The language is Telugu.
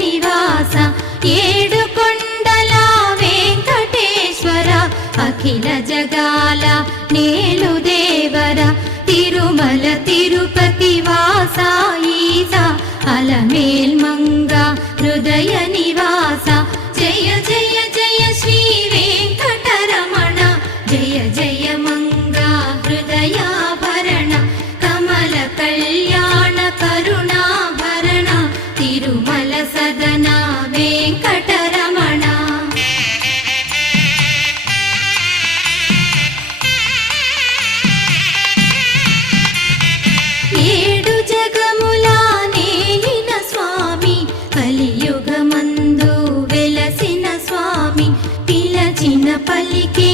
నివాస ఏడు కొండల వెంకటేశ్వర అఖిల జగాల నేలు దేవర తిరుమల తిరుపతి వాస ఈస అలమేల్ మంగ హృదయ నివాస జయ జయ జయ శ్రీ వెంకటరమణ జయ జయ మంగ హృదయాభరణ కమల కళ్యాణ కరుణాభరణ తిరుమల సదన వెంకటరమణ ఏడు జగముల నేలిన స్వామి కలియుగమందు వెలసిన స్వామి పిలచిన పలికే